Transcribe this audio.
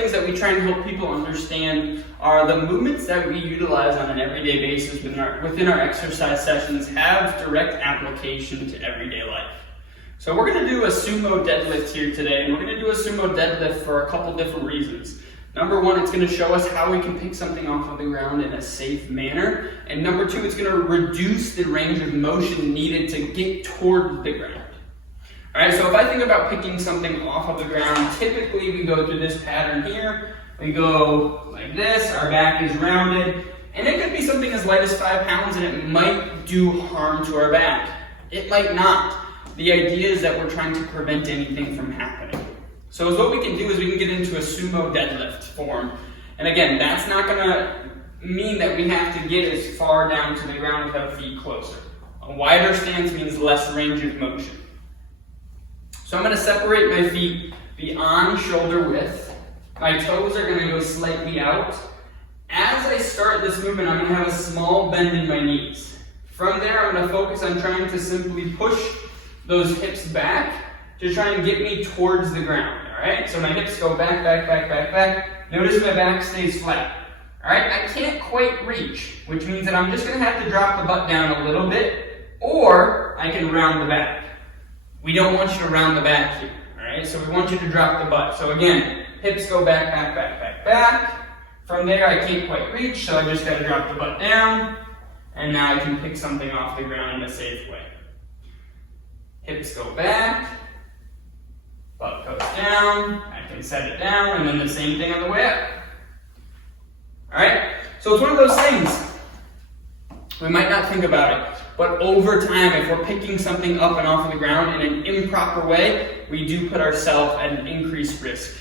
things that we try and help people understand are the movements that we utilize on an everyday basis within our exercise sessions have direct application to everyday life. So we're going to do a sumo deadlift here today, and we're going to do a sumo deadlift for a couple different reasons. Number one, it's going to show us how we can pick something off of the ground in a safe manner. And number two, it's going to reduce the range of motion needed to get toward the ground. All right, so if I think about picking something off of the ground, typically we go through this pattern here. We go like this, our back is rounded, and it could be something as light as 5 pounds, and it might do harm to our back. It might not. The idea is that we're trying to prevent anything from happening. So what we can do is we can get into a sumo deadlift form. And again, that's not gonna mean that we have to get as far down to the ground with our feet closer. A wider stance means less range of motion. So I'm going to separate my feet beyond shoulder width. My toes are going to go slightly out. As I start this movement, I'm going to have a small bend in my knees. From there, I'm going to focus on trying to simply push those hips back to try and get me towards the ground. All right? So my hips go back, back, back, back, back. Notice my back stays flat. All right? I can't quite reach, which means that I'm just going to have to drop the butt down a little bit, or I can round the back. We don't want you to round the back here, all right? So we want you to drop the butt. So again, hips go back, back, back, back, back. From there, I can't quite reach, so I just gotta drop the butt down, and now I can pick something off the ground in a safe way. Hips go back, butt goes down, I can set it down, and then the same thing on the way up. All right? So it's one of those things. We might not think about it, but over time, if we're picking something up and off of the ground in an improper way, we do put ourselves at an increased risk